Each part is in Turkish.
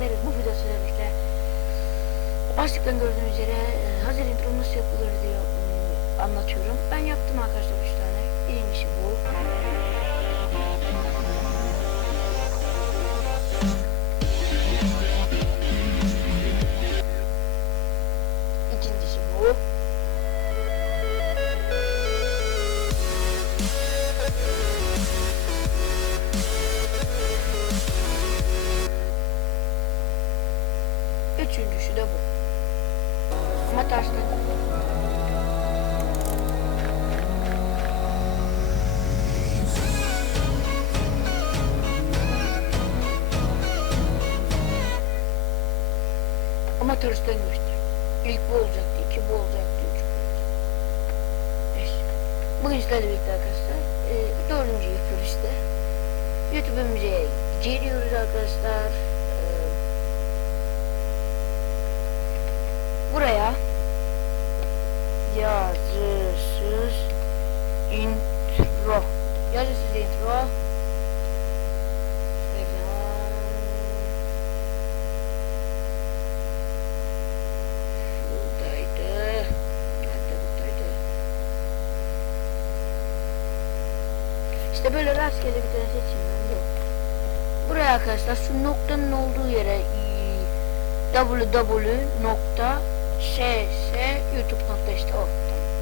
beraberiz bu videosu demişler. Başlıktan gördüğünüz üzere e, hazır intro nasıl yapılır diye ıı, anlatıyorum. Ben yaptım arkadaşlar 3 tane. Birincisi bu. Tersten göster. İlk bu olacaktı, iki bu olacaktı, üç bu olacaktı. Beş. Bugün sizlerle birlikte arkadaşlar. E, dördüncü işte. YouTube'umuza giriyoruz arkadaşlar. E, buraya yazısız intro yazısız intro Reklam. şuradaydı nerede buradaydı işte böyle rastgele bir tane seçeyim ben bu buraya arkadaşlar şu noktanın olduğu yere www nokta ss youtube nokta işte o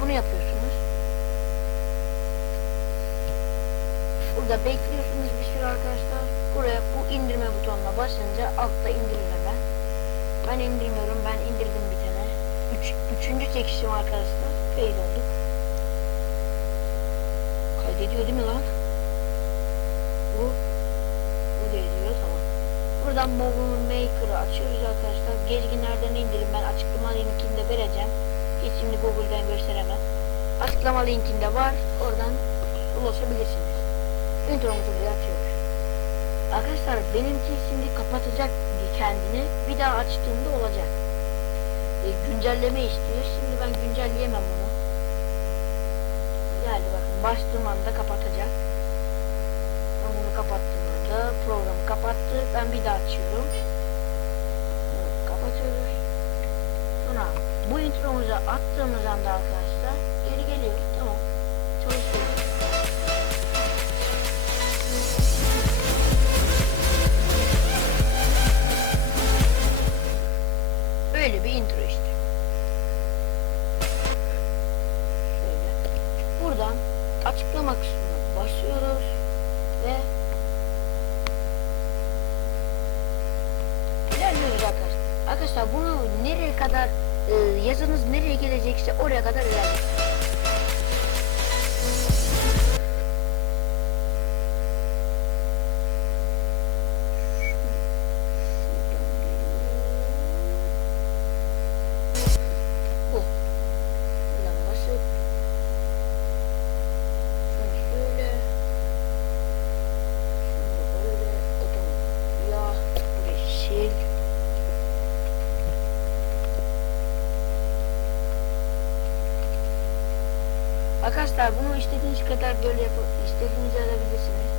bunu yapıyorsunuz. Burada bekliyorsunuz bir süre arkadaşlar. Buraya bu indirme butonuna basınca altta indirir hemen ben indirmiyorum ben indirdim bir tane. Üç, üçüncü çekişim arkadaşlar. Fail olduk. Kaydediyor değil mi lan bu bu da ediyor tamam Buradan Movie Maker'ı açıyoruz arkadaşlar. Gezginlerden indirin. Ben açıklama linkinde vereceğim. Hiç şimdi Google'dan gösteremem. Açıklama linkinde var. Oradan ulaşabilirsiniz. Intromuzu buraya açıyoruz. Arkadaşlar benimki şimdi kapatacak kendini. Bir daha açtığımda olacak. E, güncelleme istiyor. Şimdi ben güncelleyemem onu. Geldi bakın. Bastığım anda kapatacak. Bunu kapattığım anda programı kapattı. Ben bir daha açıyorum. Kapatıyoruz. Sonra bu intromuza attığımız anda arkadaşlar geri geliyor. İlerliyoruz arkadaşlar. Arkadaşlar bunu nereye kadar e, yazınız nereye gelecekse oraya kadar ilerliyoruz. Bu. Buradan basıp şunu şöyle şunu böyle otomatik ya burayı sil Arkadaşlar bunu istediğiniz kadar böyle yapıp istediğiniz alabilirsiniz.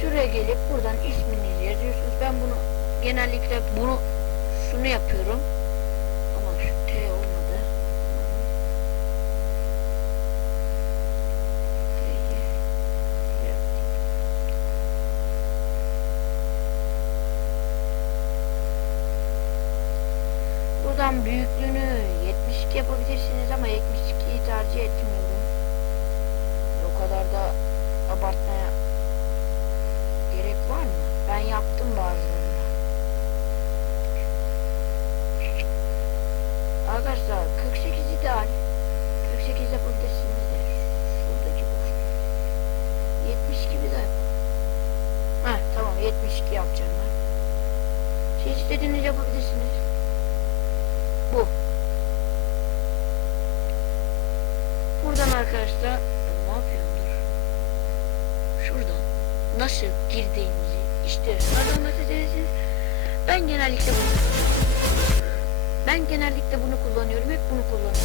Şuraya gelip buradan isminizi yazıyorsunuz. Ben bunu genellikle bunu şunu yapıyorum. Ama şu T olmadı. Buradan büyüklüğünü 72 yapabilirsiniz ama 72'yi tercih etmiyorum. Kadar da abartmaya gerek var mı? Ben yaptım bazılarını. Arkadaşlar 48 ideal. 48 yapabilirsiniz de. Şuradaki boş. 70 gibi de. Heh tamam 72 yapacağım ben. Siz istediğiniz yapabilirsiniz. Bu. Buradan arkadaşlar nasıl girdiğimizi istiyorsanız anlatabilirsiniz. Ben genellikle bunu ben genellikle bunu kullanıyorum. Hep bunu kullanıyorum.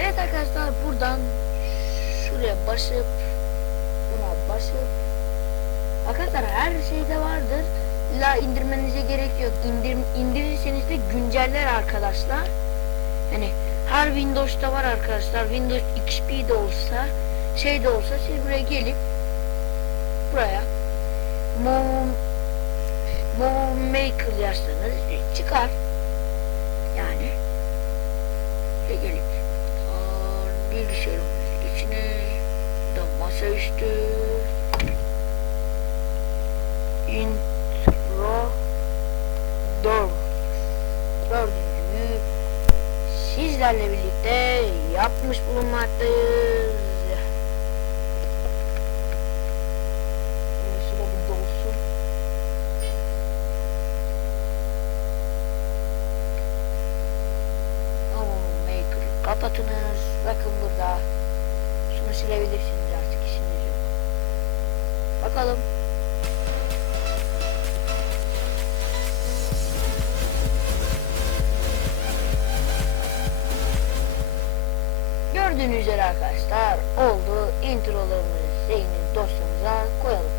Evet arkadaşlar buradan şuraya basıp bunu basıp Arkadaşlar her şeyde vardır. La indirmenize gerek yok. İndir, indirirseniz de günceller arkadaşlar. Hani her Windows'ta var arkadaşlar. Windows XP de olsa şey de olsa siz buraya gelip buraya Move, Move Maker yazsanız çıkar. Yani ve gelip aa, içine da masaüstü intro sizlerle birlikte yapmış bulunmaktayız. Şöyle bir dolsun. Maker'ı kapatınız. Bakın burada. Şunu silebilirsiniz artık işiniz yok. Bakalım. Gördüğünüz üzere arkadaşlar oldu. Introlarımızı yayını dosyamıza koyalım.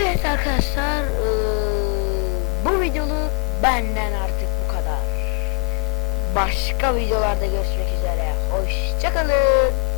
Evet arkadaşlar eee, bu videoluk benden artık bu kadar. Başka videolarda görüşmek üzere. Hoşçakalın.